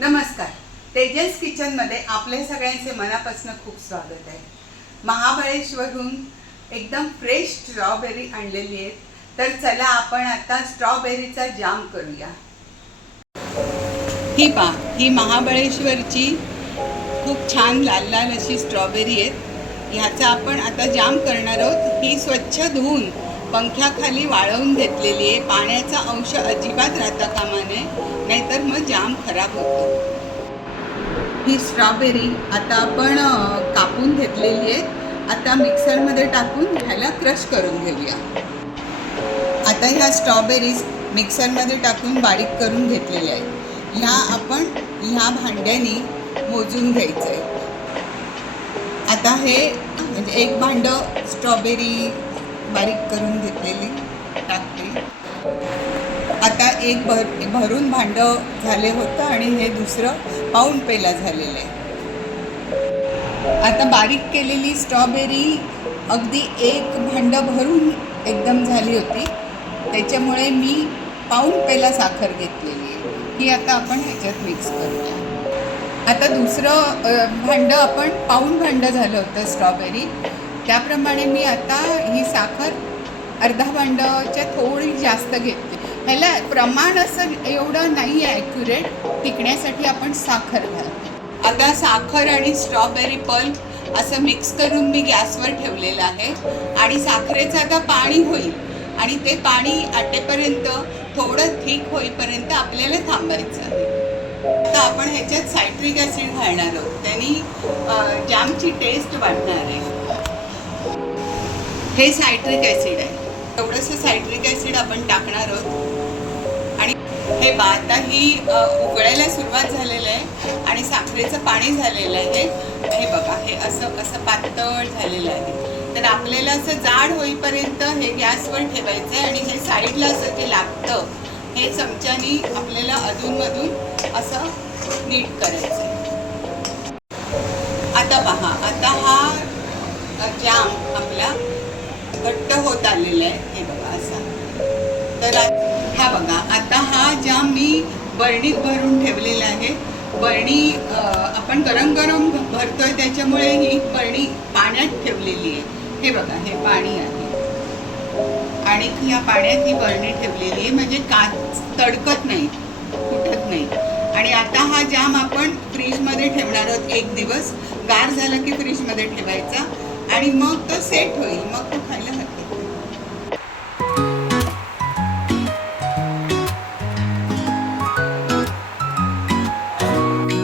नमस्कार. तेजस किचनमध्ये आपले सगळ्यांचे मनापासून खूप स्वागत आहे. महाबळेश्वरहून एकदम फ्रेश स्ट्रॉबेरी आणलेली आहेत. तर चला आपण आता स्ट्रॉबेरीचा जाम करूया. ही महाबळेश्वरची खूप छान लाल लाल अशी स्ट्रॉबेरी आहेत. ह्याचा आपण आता जाम करणार आहोत. ही स्वच्छ धुवून पंख्याखाली वाळवून घेतलेली आहे. पाण्याचा अंश अजिबात राहता कामा नये, नाहीतर मग जाम खराब होतो. ही स्ट्रॉबेरी आता आपण कापून घेतलेली आहे. आता मिक्सरमध्ये टाकून ह्याला क्रश करून घेऊया. आता ह्या स्ट्रॉबेरीज मिक्सरमध्ये टाकून बारीक करून घेतलेल्या आहेत. ह्या आपण ह्या भांड्याने मोजून घ्यायचं आहे. आता हे म्हणजे एक भांडं स्ट्रॉबेरी बारीक करून घेतलेली टाकते. आता एक भरून भांडं झाले होतं आणि हे दुसरं पाऊण पेला झालेलं आहे. आता बारीक केलेली स्ट्रॉबेरी अगदी एक भांडं भरून एकदम झाली होती, त्याच्यामुळे मी पाऊण पेला साखर घेतलेली आहे. ही आता आपण ह्याच्यात मिक्स करूया. आता दुसरं भांडं आपण पाऊण भांडं झालं होतं स्ट्रॉबेरी, त्याप्रमाणे मी आता ही साखर अर्धा भांडंच्या थोडी जास्त घेतली. ह्याला प्रमाण असं एवढं नाही आहे ॲक्युरेट, टिकण्यासाठी आपण साखर घालतो. आता साखर आणि स्ट्रॉबेरी पल्प असं मिक्स करून मी गॅसवर ठेवलेलं आहे आणि साखरेचं आता पाणी होईल आणि ते पाणी आटेपर्यंत थोडं थिक होईपर्यंत आपल्याला थांबायचं आहे. आता आपण ह्याच्यात सायट्रिक ॲसिड घालणार आहोत. त्यांनी जामची टेस्ट वाढणार आहे. हे सायट्रिक ॲसिड आहे. थोडंसं सायट्रिक ॲसिड आपण टाकणार आहोत आणि हे आता ही उकळायला सुरुवात झालेलं आहे आणि साखरेचं पाणी झालेलं आहे. हे बघा, हे असं पातळ झालेलं आहे. तर आपल्याला असं जाड होईपर्यंत हे गॅसवर ठेवायचं आहे आणि हे साईडला असं जे लागतं हे चमच्यानी आपल्याला अधूनमधून असं नीट करायचं आहे. आता पहा, आता हा जाम आपला घट्ट होत आलेला आहे. हे बघा असा. तर हा बघा, आता हा जाम मी बरणीत भरून ठेवलेला आहे. बरणी आपण गरम गरम भरतोय, त्याच्यामुळे ही बरणी पाण्यात ठेवलेली आहे. हे बघा, हे पाणी आहे आणि ह्या पाण्यात ही बरणी ठेवलेली आहे, म्हणजे काच तडकत नाही, फुटत नाही. आणि आता हा जाम आपण फ्रीजमध्ये ठेवणार आहोत. एक दिवस गार झाला की फ्रीजमध्ये ठेवायचा आणि मग तो सेट होईल, मग तो खायला